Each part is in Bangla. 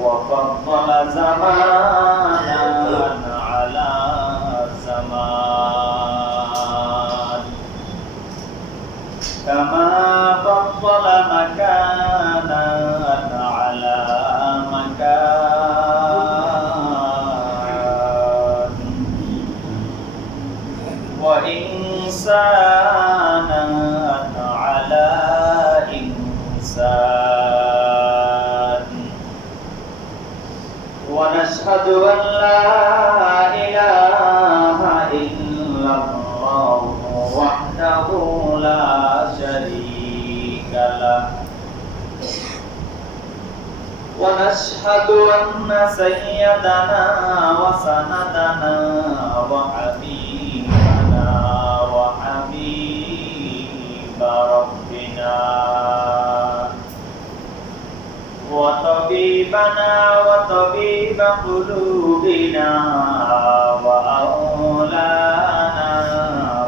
وفضل زمانا على زمان كما فضل مكانا على مكان وإنسانا على إنسان ونشهد أن لا إله إلا الله وحده لا شريك له ونشهد أن سيدنا وسندنا وحبيبنا وحبيب ربنا وطبيبنا وطبيب قلوبنا وأولانا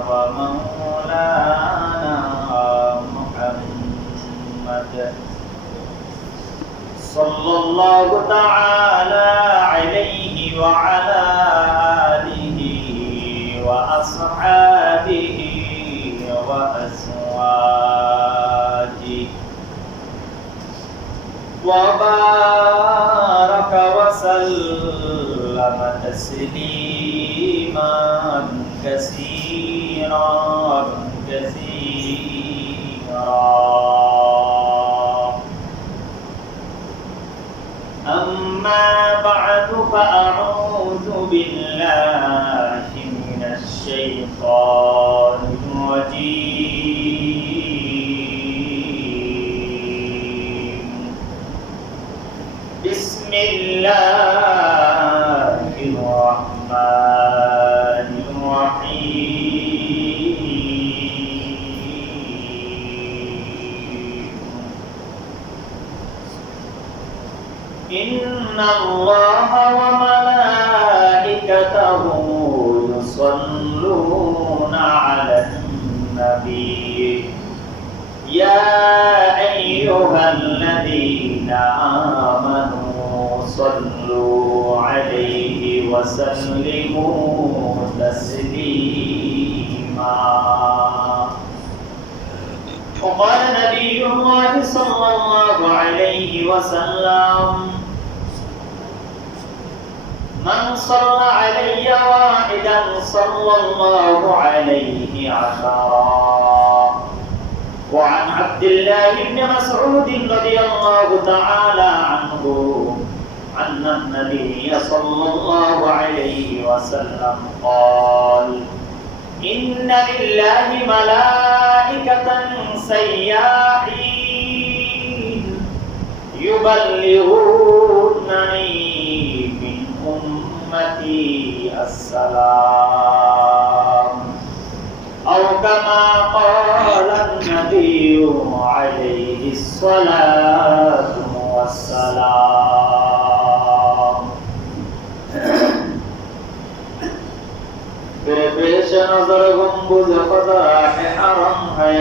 ومولانا محمد صلى الله تعالى عليه وعلى آله وأصحابه وأزواجه وبارك وسلم تسليما كثيرا أما بعد فأعوذ بالله من الشيطان الرجيم بسم الله الرحمن الرحيم إن الله وملائكته يصلون على النبي يا أيها الذين آمنوا صلوا عليه وسلموا تسليما وقال نبي الله صلى الله عليه وسلم من صلى علي واحدا صلى الله عليه عشرا وعن عبد الله بن مسعود رضي الله تعالى عنه أن النبي صلى الله عليه وسلم قال إن لله ملائكة سياحين يبلغونني من أمتي السلام أو كما قال النبي عليه الصلاة والسلام पेश नजर गुंबुज खज़ाह हरम है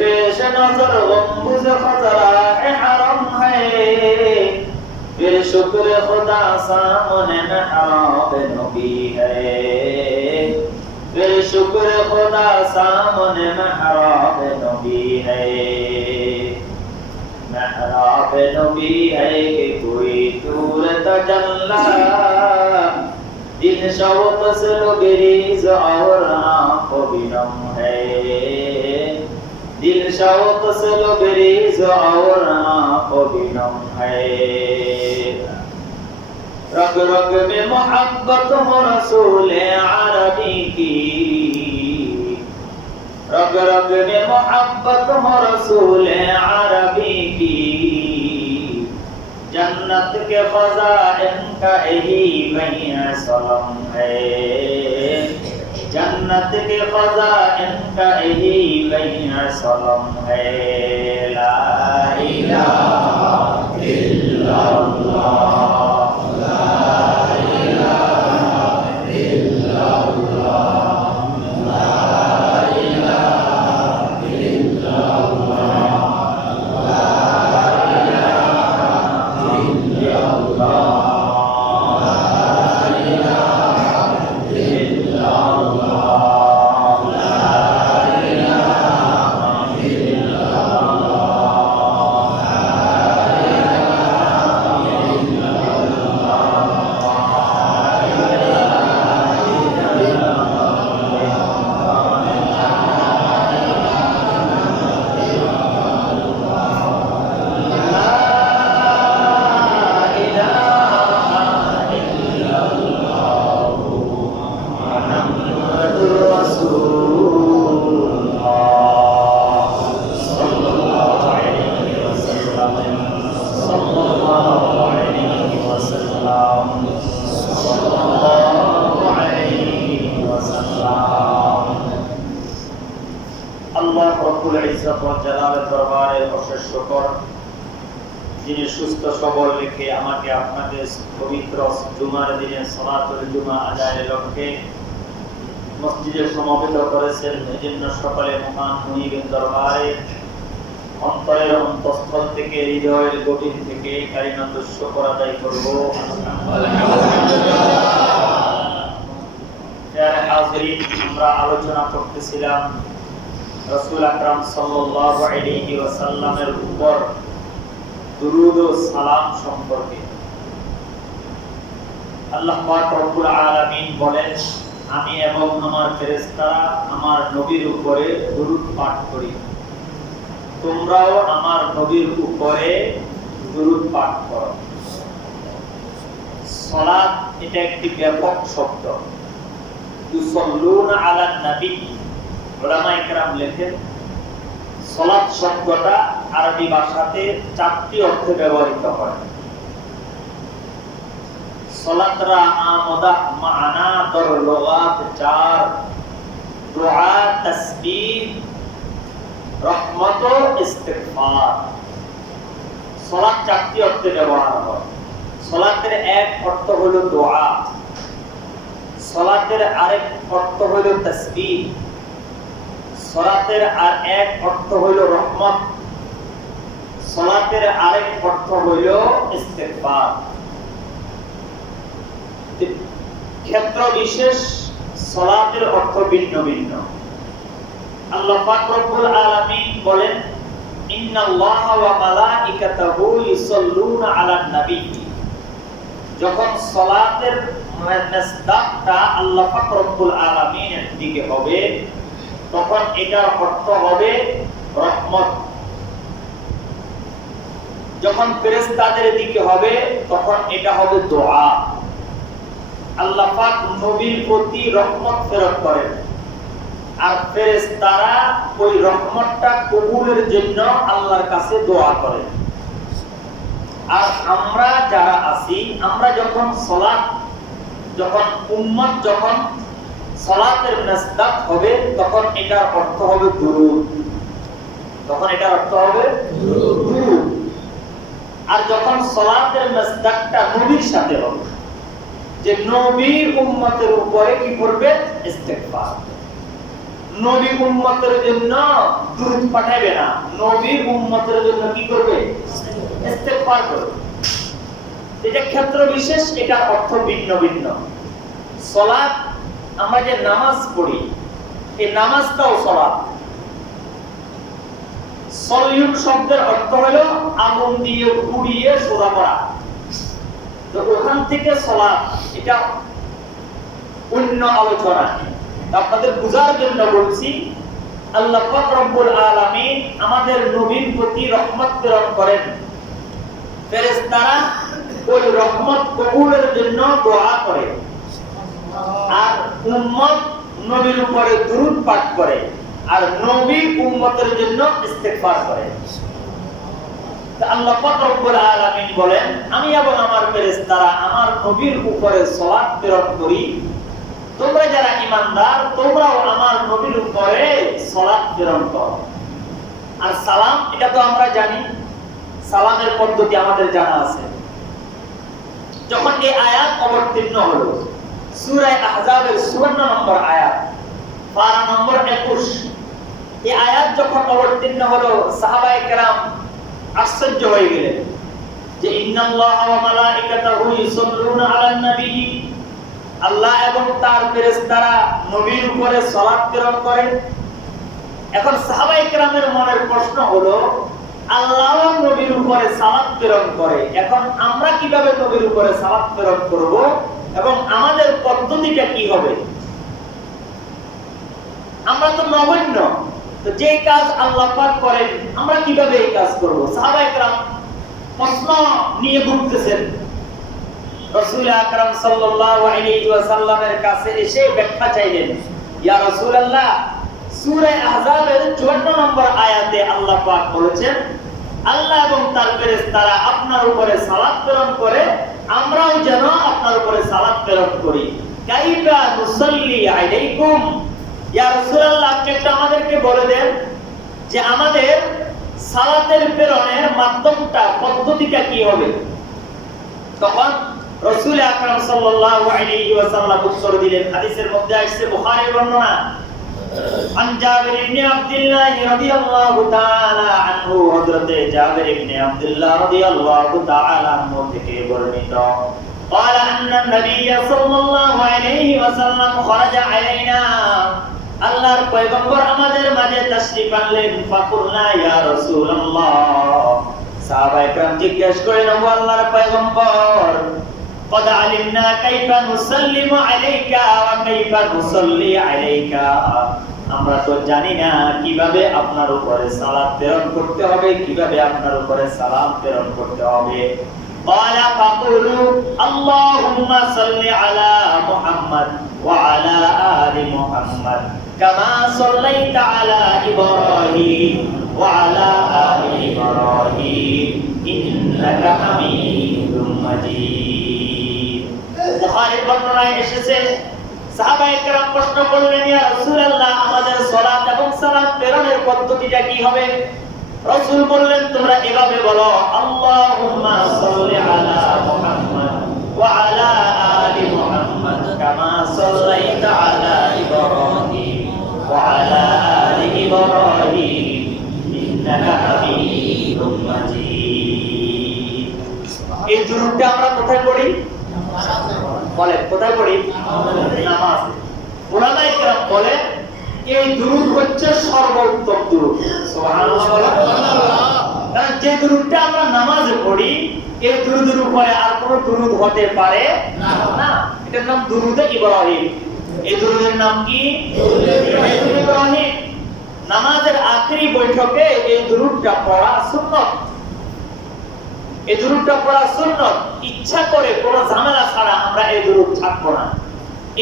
पेश नजर गुंबुज खज़ाह हरम है फिर शुक्र खुदा सामने महराब नबी है फिर शुक्र खुदा सामने महराब नबी है महराब नबी है कि कोई दूर तजल्ला दिल शौक से लबरेज और आँखों बिनम है दिल शौक से लबरेज और आँखों बिनम है रग रग में मोहब्बत हो रसूल अरबी की रग रग में मोहब्बत हो रसूल अरबी की जन्नत के खज़ाइन का यही वहीं सलम है जन्नत के खज़ाइन का यही वहीं सलम है ला इलाहा इल्लल्लाह ला রব্বুল ইজ্জত ওয়াল জালালের দরবারে অশেষ শুকর, যিনি সুস্থ সবল রেখে আমাকে আপনাদের পবিত্র জুমার দিনে সালাতুল জুমা আদায়ের লক্ষ্যে মসজিদে সমবেত করেছেন। এজন্য সকলে মহান মুনিবের দরবারে অন্তরের অন্তঃস্থল থেকে, হৃদয়ের গভীর থেকে কালিমাতুশ শুকর আদায় করব। আমরা আলোচনা করতেছিলাম রাসূল আকরাম সাল্লাল্লাহু আলাইহি ওয়াসাল্লামের উপর দুরূদ ও সালাম সম্পর্কে। আল্লাহ পাক রব্বুল আলামিন বলেন, আমি এবং আমার ফেরেশতারা আমার নবীর উপরে দুরূদ পাঠ করি, তোমরাও আমার নবীর উপরে দুরূদ পাঠ করো। সালাত এটা একটি ব্যাপক শব্দ। ইউসাল্লুনা আলান নবী, উলামায়ে কেরাম লেখেন সালাত শব্দটা আরবি ভাষাতে চারটি অর্থে ব্যবহৃত হয়। সালাতরা আমাদা মানা দর লগাত চার, দুআ, তাসবিহ, রহমত ও ইস্তিগফার। সালাত চারটি অর্থে ব্যবহার হয়। সালাতের এক অর্থ হলো দোয়া, সালাতের আরেক অর্থ হলো তাসবিহ, সালাতের আর এক অর্থ হইল রহমত, সালাতের আরেক অর্থ হইল ইস্তিগফার। ক্ষেত্র বিশেষ সালাতের অর্থ ভিন্ন ভিন্ন। আল্লাহ পাক রব্বুল আলামিন বলেন, ইন্নাল্লাহা ওয়া মালাইকাতাহু ইউসাল্লুনা আলান নবী। যখন সালাতের মেসদাকটা আল্লাহ পাক রব্বুল আলামিনের দিকে হবে, তখন এটার অর্থ হবে রহমত। যখন ফেরেশতাদের দিকে হবে, তখন এটা হবে দোয়া। আল্লাহ পাক নবীর প্রতি রহমত ফেরত করেন, আর ফেরেশতারা ওই রহমতটা কবুলের জন্য আল্লাহর কাছে দোয়া করেন। আর আমরা যারা আছি, আমরা যখন উম্মত যখন সালাতের মেসদাক হবে, তখন এটার অর্থ হবে দুরূদ। তখন এটার অর্থ হবে দুরূদ। আর যখন সালাতের মেসদাকটা নবীর সাথে হবে, যে নবী উম্মতের উপরে কি করবে? ইস্তিগফার। নবী উম্মতের জন্য দুরূদ পাঠাবে না, নবী উম্মতের জন্য কি করবে? ইস্তিগফার করবে। এটা ক্ষেত্র বিশেষ, এটা অর্থ ভিন্ন ভিন্ন। সালাত, আমরা যে নামাজ পড়ি, এই নামাজটাও সালাত। সলিউট শব্দের অর্থ হলো আগুন দিয়ে পুড়িয়ে সোজা করা। তো ওখান থেকে সালাত, এটা অন্য আলোচনা। আপনাদের বোঝার জন্য বলছি, আল্লাহ পাক রব্বুল আলামিন আমাদের নবীর প্রতি রহমত প্রেরণ করেন। ফেরেশতারা ওই রহমত কবুলের জন্য দোয়া করে, আর উম্মত নবীর উপরে দুরূদ পাঠ করে, আর নবী উম্মতের জন্য ইস্তিগফার করে। তা আল্লাহ পাক রব্বুল আলামিন বলেন, আমি এবং আমার ফেরেশতারা আমার নবীর উপরে সালাত প্রেরণ করি, তোমরা যারা ঈমানদার, তোমরাও আমার নবীর উপরে সালাত প্রেরণ করো। আর সালাম, এটা তো আমরা জানি, সালামের পদ্ধতি আমাদের জানা আছে। যখন এই আয়াত অবতীর্ণ হলো, সূরা আহজাবের 54 নম্বর আয়াত, পারা নম্বর 21, এই আয়াত যখন অবতীর্ণ হলো, সাহাবায়ে কেরাম আশ্চর্য হয়ে গেলেন যে ইন্নাল্লাহা ওয়া মালাইকাতাহু ইউসাল্লুনা আলান নবী, আল্লাহ এবং তার ফেরেশতারা নবীর উপরে সালাত প্রেরণ করে। এখন সাহাবায়ে কেরামের মনের প্রশ্ন হলো, আল্লাহ নবীর উপরে সালাত প্রেরণ করে, এখন আমরা কিভাবে নবীর উপরে সালাত প্রেরণ করব এবং আমাদের পদ্ধতিটা কি হবে? আমরা তো নগণ্য, তো যে কাজ আল্লাহ পাক করেন, আমরা কিভাবে এই কাজ করব? সাহাবায়ে কেরাম প্রশ্ন নিয়ে ঘুরতেছেন। রাসূল আকরাম সাল্লাল্লাহু আলাইহি ওয়াসাল্লামের কাছে এসে ব্যাখ্যা চাইলেন, ইয়া রাসূলুল্লাহ, সূরা আহজাবের 54 নম্বর আয়াতে আল্লাহ পাক বলেছেন, আল্লাহ এবং তার ফেরেশতারা আপনার উপরে সালাত প্রেরণ করে, আমরাও যেন আপনার উপরে সালাত প্রেরণ করি। কাইফা নুসাল্লি আলাইকুম, ইয়া রাসূলুল্লাহ, আপনি একটু আমাদেরকে বলে দেন যে আমাদের সালাতের প্রেরণের মাধ্যমটা পদ্ধতিটা কি হবে। তখন রাসূল আকরাম সাল্লাল্লাহু আলাইহি ওয়াসাল্লাম উত্তর দিলেন। হাদিসের মধ্যে আসছে, বুখারীর বর্ণনা, আন জাবির ইবনে আব্দুল্লাহ রাদিয়াল্লাহু তাআলা আনহু, হযরত জাবির ইবনে আব্দুল্লাহ রাদিয়াল্লাহু তাআলা আনহু থেকে বর্ণিত, قال أن النبي صلى الله عليه وسلم خرج علينا, আল্লাহর পয়গম্বর আমাদের মাঝে তাশরীফ আনলেন। ফাকুলনা ইয়া রাসূলুল্লাহ, সাহাবায়ে کرام জিজ্ঞেস করেন, ও আল্লাহর পয়গম্বর, قد علمنا كيف نسلم عليك وكيف نصلي عليك, আমরা তো জানি না কিভাবে আপনার উপরে সালাত প্রেরণ করতে হবে, কিভাবে আপনার উপরে সালাম প্রেরণ করতে হবে। قال فقولوا اللهم صل على محمد وعلى آل محمد كما صليت على إبراهيم وعلى آل إبراهيم إنك حميد مجيد। বুখারীর বর্ণনায় এসেছে, সাহাবায়ে কেরাম প্রশ্ন করলেন, ইয়া রাসূলুল্লাহ, আমাদের সালাত এবং সালাম প্রেরণের পদ্ধতিটা কি হবে? রাসূল বললেন, তোমরা এভাবে বলো, আল্লাহুম্মা সাল্লি আলা মুহাম্মদ ওয়া আলা আলি মুহাম্মদ কামা সাল্লাইতা আলা ইব্রাহিম ওয়া আলা আলি ইব্রাহিম ইন্নাকা হামিদুম মাজিদ। এই দুরূদটা আমরা কোথায় পড়ি? বলেন, কোথায় পড়ি? নামাজ। উলামায়ে কেরাম বলেন, এই দুরূদ হচ্ছে সর্বোত্তম দুরূদ। সুবহানাল্লাহ বলেন। কারণ যে দুরূদটা আমরা নামাজে পড়ি, এই দুরূদের উপরে আর কোনো দুরূদ হতে পারে না। এটার নাম দুরূদে ইব্রাহিম। এই দুরূদের নাম কি? দুরূদে ইব্রাহিম। নামাজের আখেরি বৈঠকে এই দুরূদটা পড়া সুন্নাত। এই দুরূদটা পড়া সুন্নাত। ইচ্ছা করে কোনো ঝামেলা ছাড়া আমরা এই দুরূদ ছাড়বো না।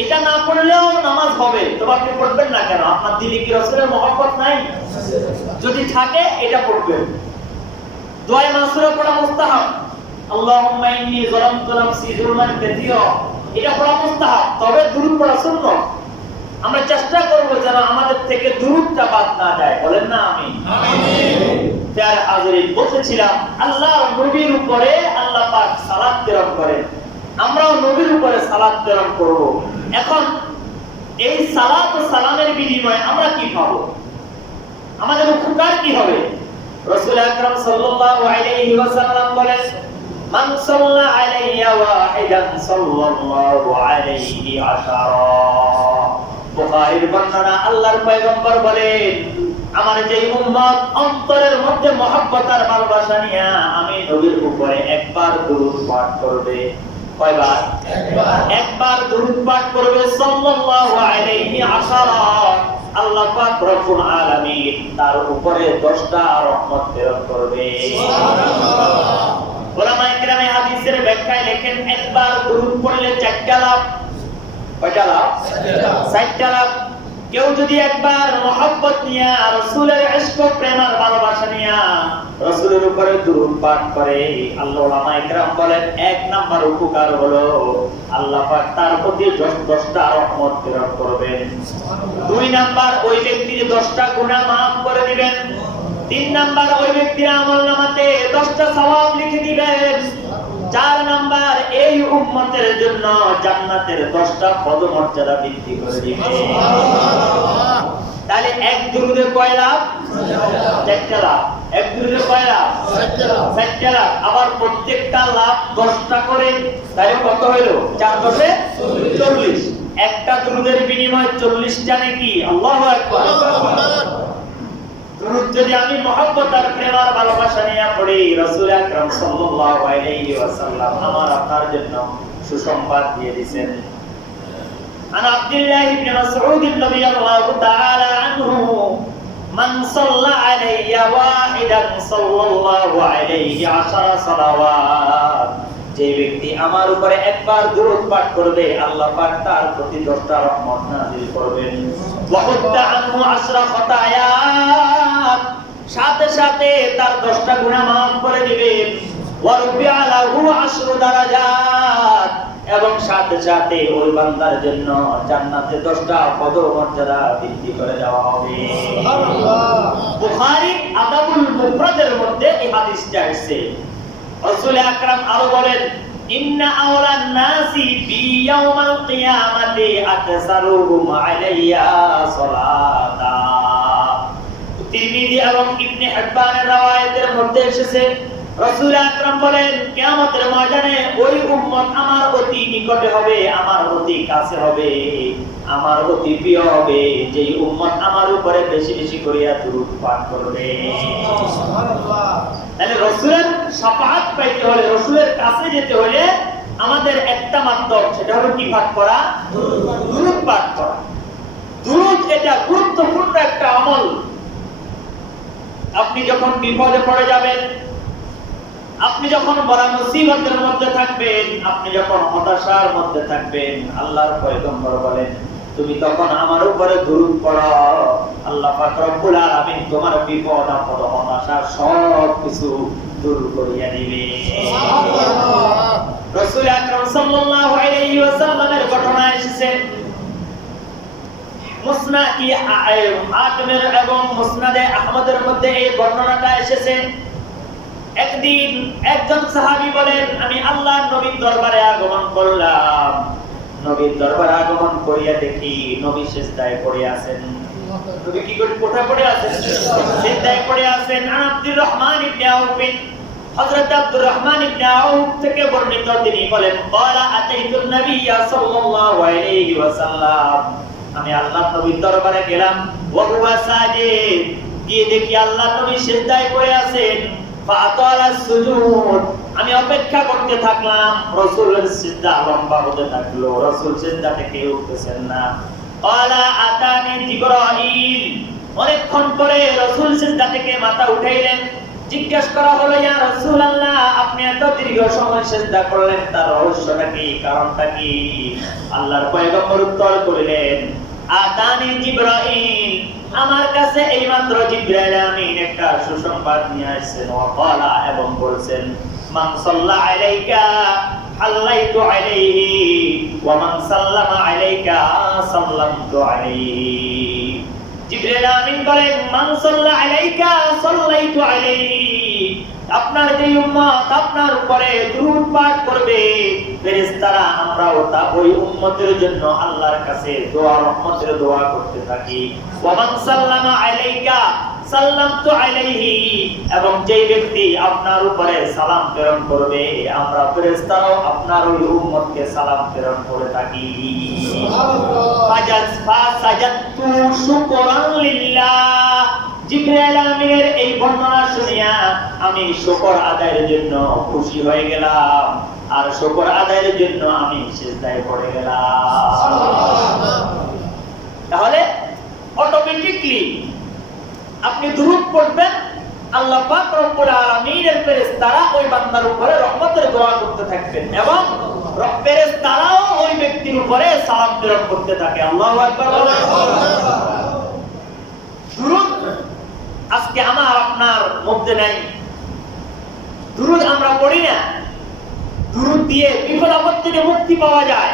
এটা না পড়লেও নামাজ হবে, তবে আপনি পড়বেন না কেন? আপনার দিলে কি রাসূলের মহব্বত নাই? যদি থাকে এটা পড়বেন। দোয়া মাসুরা পড়া মুস্তাহাব। আল্লাহুম্মা ইন্নী যালামতু নাফসি যুলমান কাসীরা, এটা পড়া মুস্তাহাব, তবে দুরূদ পড়া সুন্নাত। আমরা চেষ্টা করব যেন আমাদের থেকে দুরূদটা বাদ না যায়। বলেন না আমিন? আমিন। প্রিয় হাজিরিন, বলতেছিলাম আল্লাহর নবীর উপরে আল্লাহ পাক সালাত প্রেরণ করেন, আমরাও নবীর উপরে সালাত প্রেরণ করব। এখন এই সালাত ও সালামের বিনিময়ে আমরা কি পাবো? আমাদের উপকার কি হবে? রাসূল আকরাম সাল্লাল্লাহু আলাইহি ওয়াসাল্লাম বলেন, মান সাল্লা আলাইয়া ওয়াহিদান সাল্লাল্লাহু আলাইহি আশারা। বুখারীর বর্ণনা, আল্লাহর পয়গম্বর বলেন, আমার যে উম্মত অন্তরের মধ্যে মহব্বত আর ভালোবাসা নিয়ে আমি নবীর উপরে একবার দুরূদ পাঠ করবে। কয়বার? একবার দুরূদ পাঠ করবে সাল্লাল্লাহু আলাইহি আশারা, আল্লাহ পাক রব্বুল আলামিন তার উপরে 10টা রহমত প্রেরণ করবে। সুবহানাল্লাহ। উলামায়ে কেরামে হাদিসের ব্যাখ্যায় লেখেন, একবার দুরূদ পড়লে 4টা লাভ। কয়টা লাভ? 4টা লাভ। কেউ যদি একবার মহব্বত নিয়ে, রাসূলের ইশক প্রেম আর ভালোবাসা নিয়ে রাসূলের উপরে দুরূদ পাঠ করে, আল্লাহ উলামায়ে কেরাম বলেন, 1 নাম্বার উপকার হলো আল্লাহ পাক তার প্রতি 10টা রহমত প্রেরণ করবেন। 2 নাম্বার, ওই ব্যক্তির 10টা গুনাহ maaf করে দিবেন। 3 নাম্বার, ওই ব্যক্তির আমলনামাতে 10টা সওয়াব লিখে দিবেন। 4 নাম্বার, এই উম্মতের জন্য জান্নাতের 10টা পদমর্যাদা বৃদ্ধি করে দিবেন। সুবহানাল্লাহ। তাহলে এক দুরূদে কয় লাভ? 4টা লাভ। এক দুরূদে কয় লাভ? 4টা লাভ। আবার প্রত্যেকটা লাভ 10টা করে, তাহলে কত হলো? 4 10 40। একটা দুরূদের বিনিময়ে 40টা নেকি। আল্লাহু আকবার। দুরূদ যদি আমি মহব্বত আর প্রেম আর ভালোবাসা নিয়ে পড়ি, রাসূল আকরাম সাল্লাল্লাহু আলাইহি ওয়াসাল্লাম আমার আপনার জন্য সুসংবাদ দিয়ে দিবেন। আন আব্দুল্লাহ ইবনে মাসউদ রাদিয়াল্লাহু তাআলা আনহু, মান সাল্লা আলাইয়া ওয়াহিদান সাল্লাল্লাহু আলাইহি 10 সালাওয়াত, যে ব্যক্তি আমার উপরে একবার দুরূদ পাঠ করবে, আল্লাহ পাক তার প্রতি 10টা রহমত নাযিল করবেন। ওয়া হুদ্দা আনহু 10 খতায়াত, সাথে সাথে তার 10টা গুনাহ maaf করে দিবেন। ওয়া রুফিআ লাহু 10 দারাজাত, এবং সাথে সাথে ওই বান্দার জন্য জান্নাতে 10টা পদমর্যাদা বৃদ্ধি করে দেওয়া হবে। সুবহানাল্লাহ। বুখারী আদাবুল মুফরাদের মধ্যে এই হাদিসটা আছে। রাসূল আকরাম আরো বলেন, ইন্না আওলান নাসি বি ইয়াউমাল কিয়ামাতি আকসারুহুম আলাইয়া সালাতা। তিরমিজি এবং ইবনে হিব্বানের riwayatের মধ্যে এসেছে, রাসূল আকরাম বলেন, কিয়ামতের ময়দানে ওই উম্মত আমার অতি নিকটে হবে, আমার অতি কাছে হবে, আমার অতি প্রিয় হবে, যেই উম্মত আমার উপরে বেশি বেশি করিয়া দুরূদ পাঠ করবে। সুবহানাল্লাহ। তাহলে রাসূলের শাফাআত পাইতে হলে, রাসূলের কাছে যেতে হলে আমাদের একটা মাধ্যম, সেটা হলো কি পাঠ করা? দুরূদ পাঠ করা। দুরূদ এটা গুরুত্বপূর্ণ একটা আমল। আপনি যখন বিপদে পড়ে যাবেন, আপনি যখন বড় মুসিবতের মধ্যে থাকবেন, আপনি যখন হতাশার মধ্যে থাকবেন, আল্লাহর পয়গম্বর বলেন, তুমি তখন আমার উপরে দুরূদ পড়ো, আল্লাহ পাক রব্বুল আলামিন তোমার বিপদ আপদ হতাশা সব কিছু দূর করিয়া দিবে। সুবহানাল্লাহ। রাসূল আকরাম সাল্লাল্লাহু আলাইহি ওয়াসাল্লামের ঘটনা এসেছে, মুসনাদি হাকিমের এবং মুসনাদে আহমদের মধ্যে এই বর্ণনাটা এসেছে। একদিন একজন সাহাবী বলেন, আমি আল্লাহর নবীর দরবারে আগমন করলাম, নবীর দরবারে আগমন করিয়া দেখি নবী সিজদায় পড়ে আছেন। নবী কি করে কোথায় পড়ে আছেন? সিজদায় পড়ে আছেন। আব্দুর রহমান ইবনে আউফ, হযরত আব্দুর রহমান ইবনে আউফ থেকে বর্ণিত, তিনি বলেন, ক্বালা আতাইতুন নাবিয়্যা সাল্লাল্লাহু আলাইহি ওয়াসাল্লাম, আমি আল্লাহর নবীর দরবারে গেলাম, ওয়া হুয়া সাজিদ, গিয়ে দেখি আল্লাহর নবী সিজদায় পড়ে আছেন। ফাতালাস সুজুদ, আমি অপেক্ষা করতে থাকলাম, রাসূলের সিজদা লম্বা হতে থাকলো, রাসূল সিজদা থেকে উঠতেছেন না। ক্বালা আতানি জিবরাইল, অনেকক্ষণ পরে রাসূল সিজদা থেকে মাথা উঠাইলেন। জিজ্ঞেস করা হলো, ইয়া রাসূলুল্লাহ, আপনি এত দীর্ঘ সময় সিজদা করলেন, তার রহস্যটা কি, কারণটা কি? আল্লাহর পয়গম্বর উত্তর করিলেন, আতানি জিবরাইল, আমার কাছে এইমাত্র জিবরাইল আমিন একটা সুসংবাদ নিয়ে আসছেন। ওয়াকালা, এবং বলছেন, মান সাল্লা আলাইকা হাল্লাইতু আলাইহি ওয়া মান সাল্লামা আলাইকা সাল্লামতু আলাইহি। জিবরাইল আমিন বলেন, মান সাল্লা আলাইকা সাল্লাইতু আলাইহি, আপনার যে উম্মত আপনার উপরে দুরূদ পাঠ করবে, ফেরেশতারা আমরাও তা ওই উম্মতের জন্য আল্লাহর কাছে দোয়া, রহমতের দোয়া করতে থাকি। ওয়া মান সাল্লামা আলাইকা সাল্লামতু আলাইহি, এবং যেই ব্যক্তি আপনার উপরে সালাম প্রেরণ করবে, আমরা ফেরেশতারাও আপনার ওই উম্মতকে সালাম প্রেরণ করে থাকি। সুবহানাল্লাহ। ফাসাজাদতু শুকরান লিল্লাহ, জিবরাইল আমিনের এই বর্ণনা শুনিয়া আমি শুকর আদায়ের জন্য খুশি হয়ে গেলাম, আর শুকর আদায়ের জন্য আমি সিজদায় পড়ে গেলাম। তাহলে অটোমেটিকলি আপনি দুরূদ পড়বেন, আল্লাহ পাক রব্বুল আলামিনের ফেরেশতারা ওই বান্দার উপরে রহমতের দোয়া করতে থাকবেন, এবং ফেরেশতারাও ওই ব্যক্তির উপরে সালাম প্রেরণ করতে থাকে। আল্লাহু আকবার। দুরূদ আজকে আমার আপনার মধ্যে নাই, দুরূদ আমরা পড়ি না। দুরূদ দিয়ে বিপদ আপদ থেকে মুক্তি পাওয়া যায়,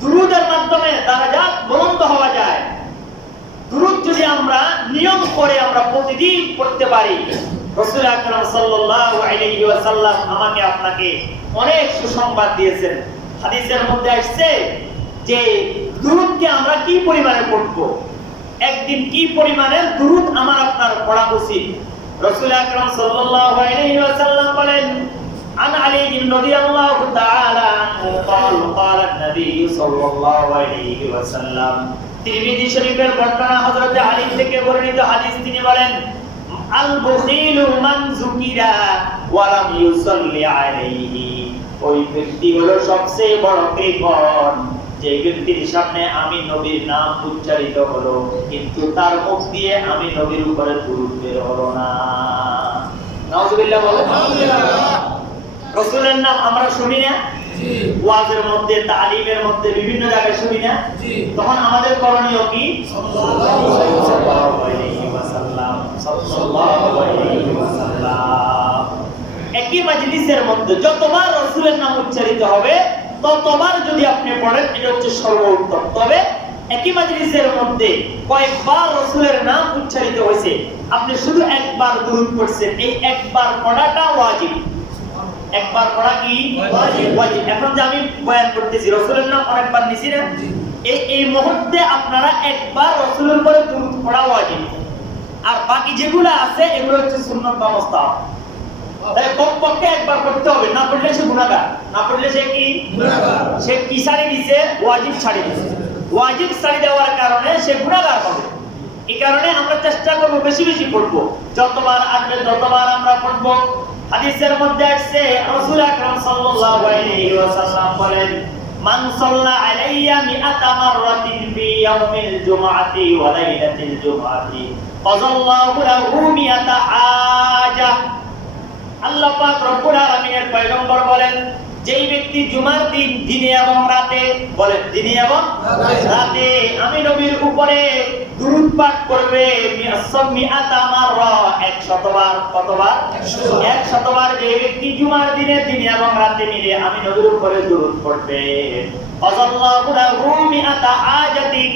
দুরূদের মাধ্যমে দারাজাত বুলন্দ হওয়া যায়। দুরূদ যদি আমরা নিয়ম করে আমরা প্রতিদিন পড়তে পারি, রাসূল আকরাম সাল্লাল্লাহু আলাইহি ওয়াসাল্লাম আমাকে আপনাকে অনেক সুসংবাদ দিয়েছেন। হাদিসের মধ্যে আসছে যে দুরূদকে আমরা কি পরিমাণে পড়ব, একদিন কি পরিমাণের দুরূদ আমার আপনার পড়া উচিত। রাসূল আকরাম সাল্লাল্লাহু আলাইহি ওয়াসাল্লাম বলেন, আন আলী রাদিয়াল্লাহু তাআলা আনহু قال قال النبي صلى الله عليه وسلم, তিরমিজি শরীফের বর্ণনা হযরত আলী থেকে বর্ণিত হাদিস, তিনি বলেন, আল বুখিলু মান যুকিরা ওয়া লাম ইউসাল্লি আলাইহি, ওই ব্যক্তি হলো সবচেয়ে বড় কৃপণ, যে ব্যক্তির সামনে আমি নবীর নাম উচ্চারিত হলো কিন্তু তার মুখ দিয়ে আমি নবীর উপরে দুরূদ বের হলো না। নাউযুবিল্লাহ বলেন। রাসূলের নাম আমরা শুনি না, জি, ওয়াজের মধ্যে, তালিমের মধ্যে, বিভিন্ন জায়গায় শুনি না, জি, তখন আমাদের করণীয় কি? সাল্লাল্লাহু আলাইহি ওয়াসাল্লাম, সাল্লাল্লাহু আলাইহি ওয়াসাল্লাম। একই মাজলিসের মধ্যে যতবার রাসূলের নাম উচ্চারিত হবে ততবার যদি আপনি পড়েন এটা হচ্ছে সর্বোত্তম। তবে একই মাজলিসের মধ্যে কয়েকবার রাসূলের নাম উচ্চারিত হয়েছে, আপনি শুধু একবার দুরূদ পড়ছেন, এই একবার পড়াটা ওয়াজিব। একবার পড়া কি ওয়াজিব। এখন যে আমি বয়ান করতেছি রাসূলের নাম অনেকবার নিছি না, এই মুহূর্তে আপনারা একবার রাসূলের উপরে দুরূদ পড়া ওয়াজিব, আর বাকি যেগুলো আছে এগুলো হচ্ছে সুন্নাত বা মুস্তাহাব। তাই কমপক্ষে একবার পড়তে হবে, না পড়লে সে গুনাহগার, না পড়লে সে কি গুনাহগার। সে কি ছাড়ি দিছে? ওয়াজিব ছাড়ি দিছে। ওয়াজিব ছাড়ি দেওয়ার কারণে সে গুনাহগার হবে। এই কারণে আমরা চেষ্টা করব বেশি বেশি পড়ব, যতবার আসবে ততবার আমরা পড়ব। হাদিসের মধ্যে আসছে রাসূল আকরাম সাল্লাল্লাহু আলাইহি ওয়াসাল্লাম বলেন, মান সাল্লা আলাইয়া মিআতা মাররাতিন ফি ইয়াউমিল জুমআতি ওয়া লাইলাতিল জুমআতি ফাযাল্লাহু লাহু মিআতা হাজা। আল্লাহ পাক রব্বুল আলামিনের পয়গম্বর বলেন, যেই ব্যক্তি জুমার দিন দিনে এবং রাতে, বলেন দিনে এবং রাতে, আমি নবীর উপরে দুরূদ পাঠ করবে মিআতা মাররা, 100 বার। কতবার? 100 বার। যে ব্যক্তি জুমার দিনে দিনে এবং রাতে মিলে আমি নবীর উপরে দুরূদ পড়বে, ফাযাল্লাহু লাহু মিআতা হাজাতিন,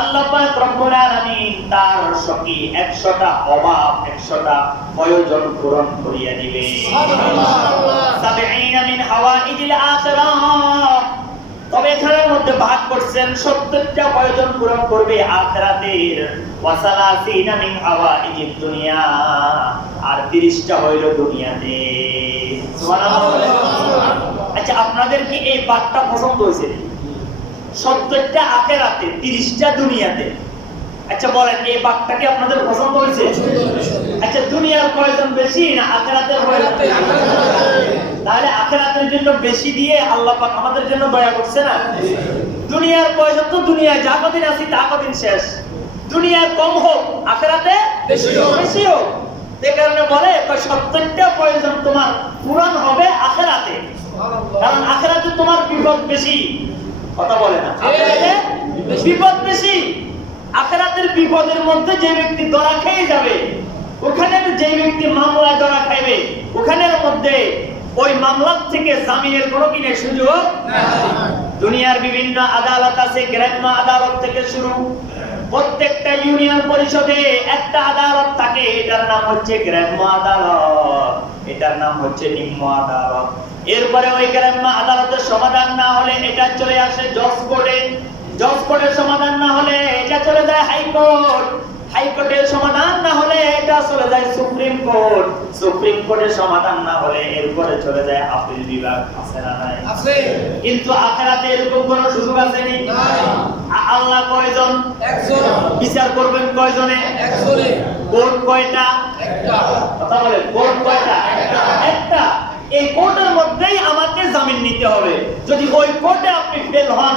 আল্লাহ পাক রব্বুল আলামিন তার সকি 100টা অভাব, 100টা প্রয়োজন পূরণ করিয়া দিবে। সুবহানাল্লাহ। 70 মিন হাওয়াইজিল আখিরাহ। তবে এখানের মধ্যে ভাগ করছেন 70টা প্রয়োজন পূরণ করবে আখিরাতের, ওয়া 30 মিন হাওয়াইজিদ দুনিয়া, আর 30টা হইল দুনিয়াতে। সুবহানাল্লাহ। আচ্ছা, আপনাদের কি এই ভাগটা পছন্দ হয়েছে? 70টা আখিরাতে, 30টা দুনিয়াতে। আচ্ছা বলেন, এই ভাগটা কি আপনাদের পছন্দ হয়েছে? আচ্ছা, দুনিয়ার প্রয়োজন বেশি না আখিরাতের প্রয়োজন? তাহলে আখিরাতের জন্য বেশি দিয়ে আল্লাহ পাক আমাদের জন্য দয়া করছে না? দুনিয়ার প্রয়োজন তো দুনিয়ায় যা কদিন আছি তা কদিন শেষ। দুনিয়ার কম হোক, আখিরাতে বেশি হোক। এই কারণে বলে 70টা প্রয়োজন তোমার পূরণ হবে আখিরাতে, কারণ আখিরাতে তোমার বিপদ বেশি। কথা বলে না, আখিরাতে বিপদ বেশি। আখিরাতের বিপদের মধ্যে যে ব্যক্তি ধরা খেয়ে যাবে, ওখানে যে ব্যক্তি মামলায় ধরা খাইবে, ওখানের মধ্যে ওই মামলা থেকে জামিনের কোনো কি নেই, সুযোগ নাই। দুনিয়ার বিভিন্ন আদালত আছে, গ্রাম্য আদালত থেকে শুরু, প্রত্যেকটা ইউনিয়ন পরিষদে একটা আদালত থাকে, এটার নাম হচ্ছে গ্রাম্য আদালত, এটার নাম হচ্ছে নিম্ন আদালত। এরপরে ওই গ্রাম্য আদালতের সমাধান না হলে এটা চলে আসে জজ কোর্টে, জজ কোর্টের সমাধান না হলে এটা চলে যায় হাইকোর্ট, হাইকোর্টের সমাধান না হলে এটা চলে যায় সুপ্রিম কোর্ট, সুপ্রিম কোর্টের সমাধান না হলে এরপরে চলে যায় আপিল বিভাগ। আছে না নাই? আছে। কিন্তু আখিরাতে এরকম কোনো সুযোগ আছে নি? নাই। আল্লাহ কয়জন? একজন। বিচার করবেন কয়জনে? একজনে। কোর্ট কয়টা? একটা। কথা বলেন, কোর্ট কয়টা? একটা। এই কোর্টের মধ্যেই আমাকে জামিন নিতে হবে। যদি ওই কোর্টে আপনি ফেল হন,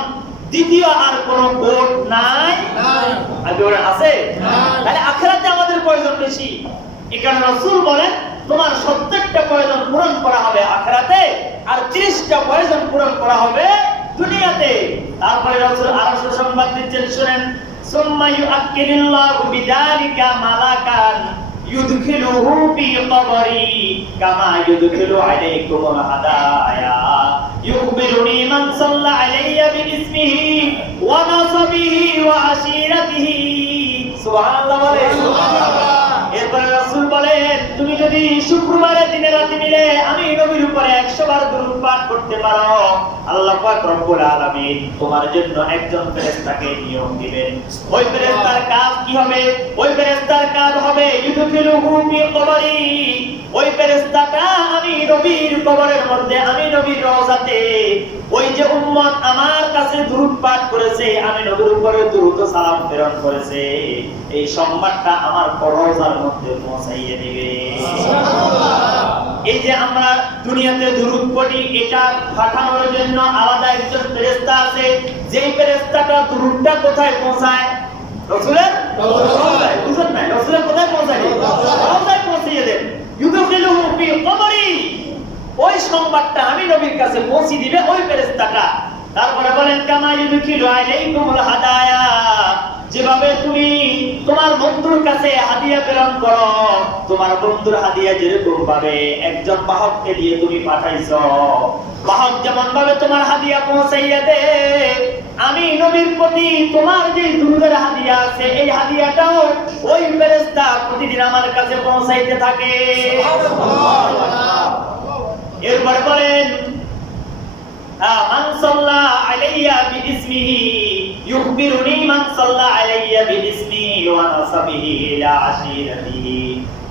দ্বিতীয় আর কোন কোর্ট নাই। আছে? তাহলে আখিরাতে আমাদের প্রয়োজন বেশি। এখানে রাসূল বলেন, তোমার 70টা প্রয়োজন পূরণ করা হবে আখিরাতে, আর 30টা প্রয়োজন পূরণ করা হবে দুনিয়াতে। তারপরে রাসূল আরো সুসংবাদ দিচ্ছেন, শুনেন, সুম্মা ইউআক্কিলুল্লাহু বিযালিকা মালাকান ইউদখিলুহু ফি কবরি কামা ইউদখিলু আলাইকুমুল হাদায়া ইউখবিরুনি মান সাল্লা আলাইয়া বিইসমিহি ওয়া নাসাবিহি ওয়া আশিরাতিহি। সুবহানাল্লাহ বলে। সুবহানাল্লাহ। এরপর রাসূল বলেন, তুমি যদি শুক্রবারের দিনে রাতে মিলে আমি নবীর উপরে 100 বার দুরূদ পাঠ করতে পারো, আল্লাহ পাক রব্বুল আলামিন তোমার জন্য একজন ফেরেশতাকে নিয়োগ দিবেন। ওই ফেরেশতার কাজ কি হবে? ওই ফেরেশতার কাজ হবে ইউদখিলুহু ফি কবরি, ওই ফেরেশতাটা আমি নবীর কবরের মধ্যে, আমি নবীর রওজাতে, ওই যে উম্মত আমার কাছে দুরূদ পাঠ করেছে, আমি নবীর উপরে দুরূদ ও সালাম প্রেরণ করেছে, এই সংবাদটা আমার রওজার মধ্যে পৌঁছাইয়ে দিবে। এই যে আমরা দুনিয়াতে দুরূদ পড়ি, এটা পাঠানোর জন্য আলাদা একজন ফেরেশতা আছে, যেই ফেরেশতাটা দুরূদটা কোথায় পৌঁছায়? রাসূলের রওজায়। বুঝছেন না? রাসূলের কোথায় পৌঁছায়? রওজায় পৌঁছিয়ে দেন। ইউদখিলুহু ফি কবরি, ওই সংবাদটা আমি নবীর কাছে পৌঁছে দিবে ওই ফেরেশতাটা। তারপরে বলেন, কামা ইউদখিলু আলাইকুমুল হাদায়া, যেভাবে তুমি তোমার বন্ধুর কাছে হাদিয়া প্রেরণ করো, তোমার বন্ধুর হাদিয়া যেরকম ভাবে একজন বাহককে দিয়ে তুমি পাঠাইছো, বাহক যেমন ভাবে তোমার হাদিয়া পৌঁছাইয়া দে, আমি নবীর প্রতি তোমার যে দুরূদের হাদিয়া আছে এই হাদিয়াটাও ওই ফেরেশতা প্রতিদিন আমার কাছে পৌঁছাইতে থাকে। এরপরে বলেন মান সাল্লা আলাইয়া বিইসমিহি ইউখবিরুনি মান সাল্লা আলাইয়া বিইসমিহি ওয়া নাসাবিহি ইলা আশিরাতিহি।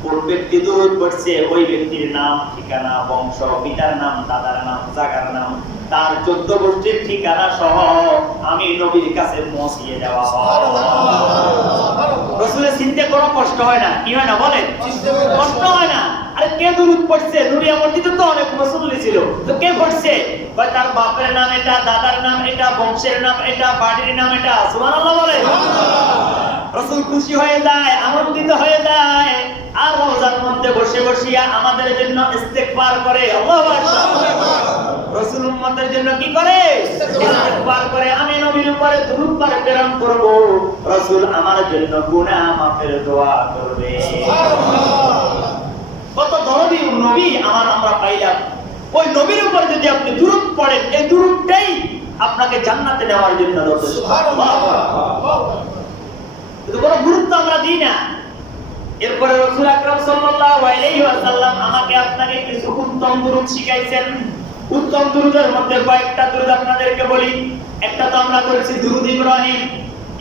কোন ব্যক্তি দুরূদ পড়ছে ওই ব্যক্তির নাম, ঠিকানা, বংশ, পিতার নাম, দাদার নাম, জায়গার নাম, তার 14 গোষ্ঠীর ঠিকানা সহ আমি নবীর কাছে পৌঁছিয়ে দেওয়া হয়। রাসূলের চিনতে কোনো কষ্ট হয় না, কি হয় না বলেন? কষ্ট হয় না। আরে কে দুরূদ পড়ছে? নুরিয়া মসজিদে তো অনেক মুসল্লি ছিল, তো কে পড়ছে? ভাই তার বাপের নাম এটা, দাদার নাম এটা, বংশের নাম এটা, বাড়ির নাম এটা। সুবহানাল্লাহ বলেন। রাসূল খুশি হয়ে যায়, আনন্দিত হয়ে যায়, আর রওজার মধ্যে বসে বসিয়া আমাদের জন্য ইস্তেগফার করে। আল্লাহু আকবার। রাসূল উম্মতের জন্য কি করে? ইস্তেগফার করে। আমি নবীর উপরে দুরূদ প্রেরণ করব, রাসূল আমার জন্য গুনাহ মাফের দোয়া করবে। কত দরদি নবী আমরা পাইলাম। ওই নবীর উপর যদি আপনি দুরূদ পড়েন, এই দুরূদটাই আপনাকে জান্নাতে নেওয়ার জন্য যথেষ্ট। সুবহানাল্লাহ। কিন্তু কোনো গুরুত্ব আমরা দিই না। এরপরে রাসূল আকরাম সাল্লাল্লাহু আলাইহি ওয়াসাল্লাম আমাকে আপনাকে কিছু উত্তম দুরূদ শিখাইছেন। উত্তম দুরূদের মধ্যে কয়েকটা দুরূদ আপনাদেরকে বলি। একটা তো আমরা করেছি দুরূদ ইব্রাহিম।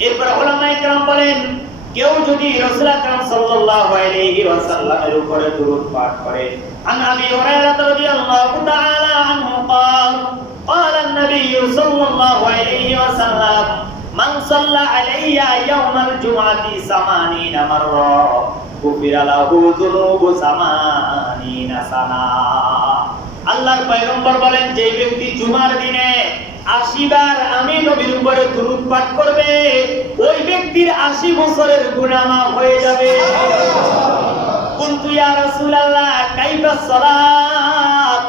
এরপর উলামায়ে কেরাম বলেন কেউ যদি রাসূল আকরাম সাল্লাল্লাহু আলাইহি ওয়াসাল্লামের উপরে দুরূদ পাঠ করে, আন আবি হুরায়রা রাদিয়াল্লাহু তাআলা আনহু قال قال النبي صلى الله عليه وسلم من صلى علي يوم الجمعة 80 مرة غفر له ذنوب 80 سنة। আল্লাহর পয়গম্বর বলেন যে ব্যক্তি জুমার দিনে 80 বার আমি নবীর উপরে দুরূদ পাঠ করবে, ওই ব্যক্তির 80 বছরের গুনাহ মাফ হয়ে যাবে। কুনতু ইয়া রাসূলুল্লাহ কাইফা সালাত?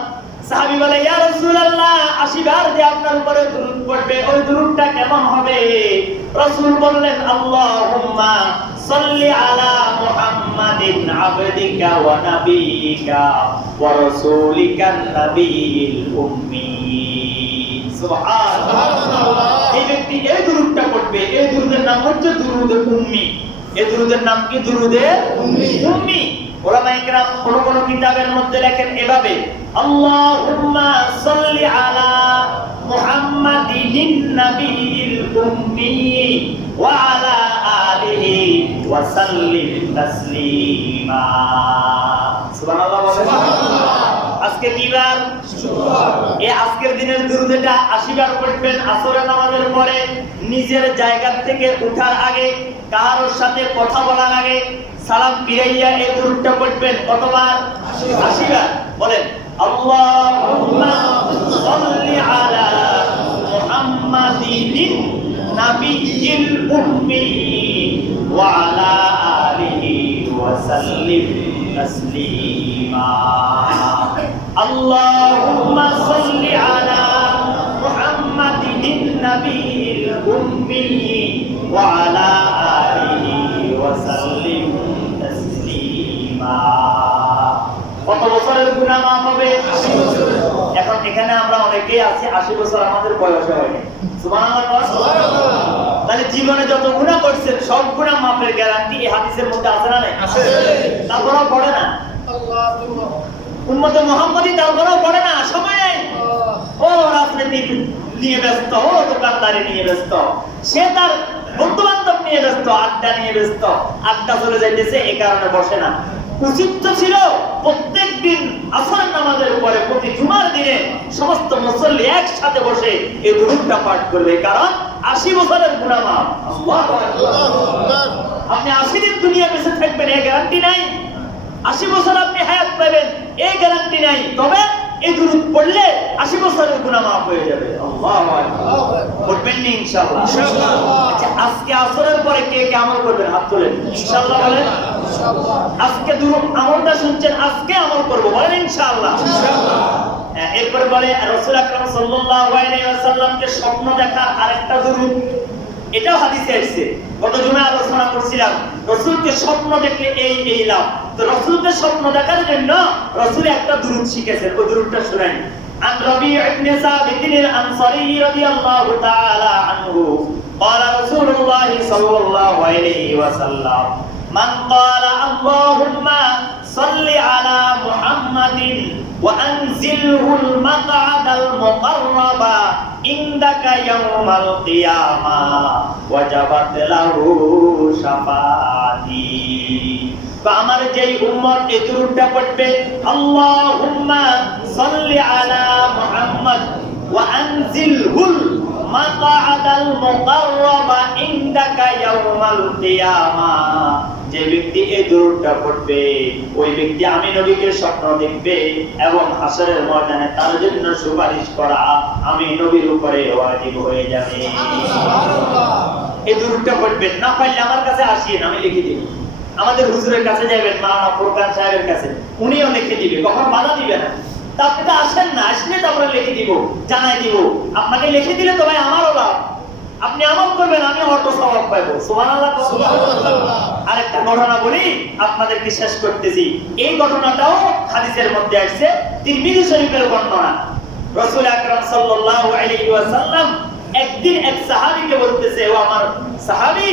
সাহাবী বলে ইয়া রাসূলুল্লাহ 80 বার যে আপনার উপরে দুরূদ পড়বে ওই দুরূদটা কেমন হবে? রাসূল বললেন আল্লাহুম্মা সাল্লি আলা মুহাম্মাদিন আবদিকা ওয়া নাবিয়িকা ওয়া রাসূলিকান নাবিয়িল উম্মি। সুবহানাল্লাহ। এই ব্যক্তি এই দুরূদটা পড়বে, এই দুরূদের নাম হচ্ছে দুরূদে উম্মি। এই দুরূদের নাম কি? দুরূদে উম্মি। উলামায়ে কেরাম কোন কিতাবের মধ্যে লেখেন এভাবে আল্লাহুম্মা সাল্লি আলা মুহাম্মাদিন নাবিয়িল উম্মি ওয়া আলা আলিহি ওয়া সাল্লিম তাসলিমা। সুবহানাল্লাহ বলেন। আজকে কি বার? শুক্রবার। এই আজকের দিনের দুরূদ এটা 80 বার পড়বেন আসরের নামাজের পরে, নিজের জায়গা থেকে ওঠার আগে, কারোর সাথে কথা বলার আগে, সালাম ফিরাইয়া এই দুরূদটা পড়বেন কতবার? 80 বার। বলেন আল্লাহুম্মা সাল্লি আলা মুহাম্মাদিন নাবিয়িল উম্মি ওয়া আলা আলিহি ওয়া সাল্লিম তাসলিমা। আল্লাহুম্মা সাল্লি আলা মুহাম্মাদিন নাবিয়িল উম্মি ওয়া আলা আলিহি ওয়া সাল্লিম তাসলিমা। কত বছরের গুনাহ মাফ হবে? 80 বছর। এখন এখানে আমরা অনেকেই আছি 80 বছর আমাদের বয়স হয়নি। সুবহানাল্লাহ। তাহলে জীবনে যত গুনাহ করছেন সব গুনাহ মাফের গ্যারান্টি এই হাদিসের মধ্যে আছে না নাই? আছে। তারপরও পড়ে না। আল্লাহ উম্মতে মুহাম্মাদি তারপরও পড়ে না, সময় নেই। ও রাজনীতি নিয়ে ব্যস্ত, ও দোকানদারি নিয়ে ব্যস্ত, সে তার বন্ধু বান্ধব নিয়ে ব্যস্ত, আড্ডা নিয়ে ব্যস্ত, আড্ডা চলে যাইতেছে, এই কারণে বসে না। উচিত ছিল প্রত্যেক দিন আসরের নামাজের পরে প্রতি জুমার দিনে সমস্ত মুসল্লি একসাথে বসে এই দুরূদটা পাঠ করবে, কারণ 80 বছরের গুনাহ মাফ। আল্লাহু আকবার। আপনি 80 দিন দুনিয়া বেঁচে থাকবেন এই গ্যারান্টি নাই। 80 বছর আপনি হায়াত পাবেন এই গ্যারান্টি নাই। তবে এই দুরূদ পড়লে 80 বছরের গুনাহ মাফ হয়ে যাবে। আল্লাহু আকবার। পড়বেন নি ইনশাআল্লাহ? ইনশাআল্লাহ। আচ্ছা আজকে আসরের পরে কে কে আমল করবেন? হাত তোলেন। ইনশাআল্লাহ বলেন। ইনশাআল্লাহ। আজকে দুরূদ আমলটা শুনছেন, আজকে আমল করব, বলেন ইনশাআল্লাহ। ইনশাআল্লাহ। এরপর বলে রাসূল আকরাম সাল্লাল্লাহু আলাইহি ওয়াসাল্লামকে স্বপ্ন দেখা আরেকটা দুরূদ। এটাও হাদিসে আসছে। গত জুমায় আলোচনা করছিলাম রাসূলকে স্বপ্ন দেখলে এই লাভ। তো রাসূলকে স্বপ্ন দেখার জন্য রাসূল একটা দুরূদ শিখেছেন, ওই দুরূদটা শুনেন। عن ربيع بن ثابت الأنصاري رضي الله تعالى عنه قال رسول الله صلى الله عليه وسلم من قال اللهم صل على محمد وأنزله المقعد المقرب عندك يوم القيامة وجبت له شفاعتي। আমার যেই উম্মত এই দুরূদটা পড়বে আল্লাহুম্মা সাল্লি আলা মুহাম্মদ ওয়া আনজিলহুল মাকআদাল মুকাররাবা ইনদাকা ইয়াউমাল কিয়ামা, যে ব্যক্তি এই দুরূদটা পড়বে ওই ব্যক্তি আমি নবীকে স্বপ্ন দেখবে এবং হাসরের ময়দানে তার জন্য সুপারিশ করা আমি নবীর উপরে ওয়াজিব হয়ে যাবে। সুবহানাল্লাহ। এই দুরূদটা পড়বেন, না পারলে আমার কাছে আসিয়েন, আমি লিখে দিই। আমাদের হুজুরের কাছে যাবেন, মাওলানা ফুরকান সাহেবের কাছে, উনিও লিখে দিবে, কখনো বাধা দিবে না। তা আপনি তো আসেন না, আসলে তো আমরা লিখে দিব, জানাই দিব। আপনাকে লিখে দিলে তো ভাই আমারও লাভ, আপনি আমল করবেন, আমি অটো সওয়াব পাবো। সুবহানাল্লাহ, সুবহানাল্লাহ। আরেকটা ঘটনা বলি, আপনাদেরকে শেষ করতেছি। এই ঘটনাটাও হাদিসের মধ্যে আসছে, তিরমিজি শরীফের বর্ণনা। রাসূল আকরাম সাল্লাল্লাহু আলাইহি ওয়াসাল্লাম একদিন এক সাহাবীকে বলতেছে, ও আমার সাহাবী,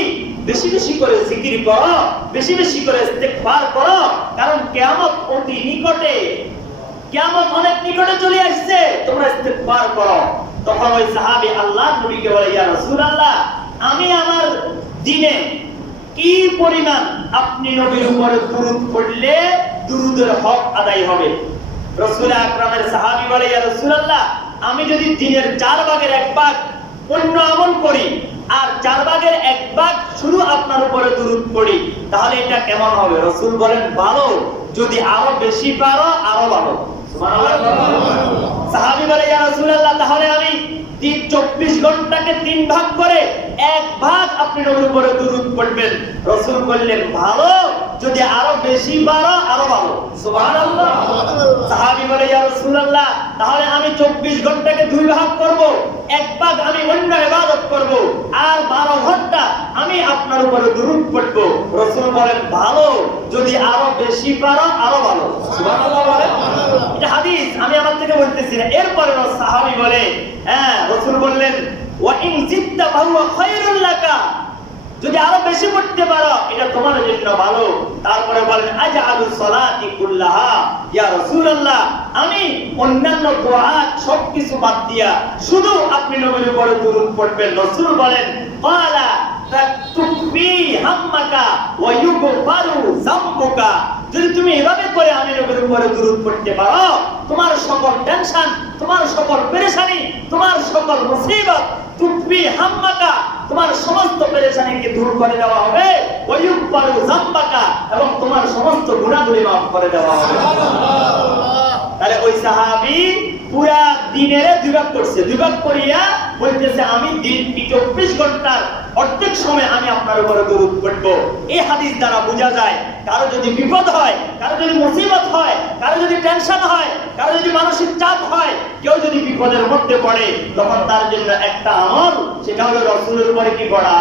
বেশি বেশি করে জিকির করো, বেশি বেশি করে ইস্তিগফার করো, কারণ কিয়ামত অতি নিকটে, কিয়ামত অনেক নিকটে চলে আসছে, তোমরা ইস্তিগফার করো। তখন ওই সাহাবী আল্লাহর নবীকে বলে, ইয়া রাসূলুল্লাহ, আমি আমার দিনে কি পরিমাণ আপনি নবীর উপরে দুরূদ পড়লে দুরূদের হক আদায় হবে? রাসূল আকরামের সাহাবী বলে, ইয়া রাসূলুল্লাহ, আমি যদি দিনের 4 ভাগের 1 ভাগ অন্য আমল করি আর 4 ভাগের 1 ভাগ শুধু আপনার উপরে দুরূদ পড়ি, তাহলে এটা কেমন হবে? রাসূল বলেন, ভালো, যদি আরো বেশি পারো আরো ভালো। সুবহানাল্লাহ। সাহাবী বলে, ইয়া রাসূলুল্লাহ, তাহলে আমি 24 ঘন্টাকে 3 ভাগ করে 1 ভাগ আপনি নবীর উপরে দুরূদ পড়বেন। রাসূল বললেন, ভালো, যদি আরো বেশি পারো আরো ভালো। সুবহানাল্লাহ। সাহাবী বলে, ইয়া রাসূলুল্লাহ, তাহলে আমি 24 ঘন্টাকে 2 ভাগ করব, 1 ভাগ আমি অন্য ইবাদত করব, আর 12 ঘন্টা আমি আপনার উপরে দুরূদ পড়ব। রাসূল বলেন, ভালো, যদি আরো বেশি পারো আরো ভালো। সুবহানাল্লাহ বলেন। এটা হাদিস, আমি আমার থেকে বলতেছি না। এরপরে সাহাবী বলে, হ্যাঁ, রাসূল বললেন, ওয়া ইন জিদতা ফাহুয়া খায়রুল লাকা, যদি আরো বেশি পড়তে পারো এটা তোমার জন্য ভালো। তারপরে বলেন, আজআলু সালাতি কুল্লাহা, ইয়া রাসূলুল্লাহ, আমি অন্যান্য দোয়া সবকিছু বাদ দিয়া শুধু আপনি নবীর উপরে দুরূদ পড়বেন। রাসূল বলেন, ক্বালা তাকফি হাম্মাকা ওয়া ইউগফারু যামবুকা, যদি তুমি এভাবে করে আমি নবীর উপরে দুরূদ পড়তে পারো, তোমার সকল টেনশন, তোমার সকল পেরেশানি, তোমার সকল মুসিবত, তুকফি হাম্মাকা, তোমার সমস্ত পেরেশানিকে দূর করে দেওয়া হবে, ওয়া ইউগফারু যামবাকা, এবং তোমার সমস্ত গুনাহগুলি মাফ করে দেওয়া হবে। সুবহানাল্লাহ। তাহলে ওই সাহাবী পুরা দিনের 2 ভাগ করছে, 2 ভাগ করিয়া বলতেছে, আমি দিন 24 ঘন্টার অর্ধেক সময় আমি আপনার উপরে দুরূদ পড়ব। এই হাদিস দ্বারা বোঝা যায়, কারো যদি বিপদ হয়, কারো যদি মুসিবত হয়, কারো যদি টেনশন হয়, কারো যদি মানসিক চাপ হয়, কেউ যদি বিপদের মধ্যে পড়ে, তখন তার জন্য একটা আমল, সেটা হলো রাসূলের উপরে কি পড়া?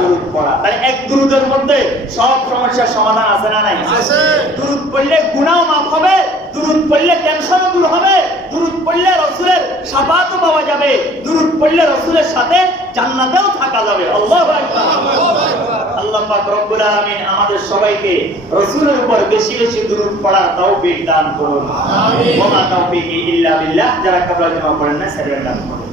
দুরূদ পড়া। তাই এক দুরূদের মধ্যে সব সমস্যার সমাধান আছে না নাই? আছে। দুরূদ পড়লে গুনাহ মাফ হবে, দুরূদ পড়লে টেনশনও দূর হবে, দুরূদ পড়লে রাসূলের শাফাআতও পাওয়া যাবে, দুরূদ পড়লে রাসূলের সাথে জান্নাতেও থাকা যাবে। আল্লাহু আকবার। আল্লাহ পাক রব্বুল আলামিন আমাদের সবাইকে রাসূলের উপর বেশি বেশি দুরূদ পড়ার তৌফিক দান করুন। আমিন। ওয়া মা তাওফীকি ইল্লা বিল্লাহ। যারা কাবলা জমা করেন না, সেটা দান করুন।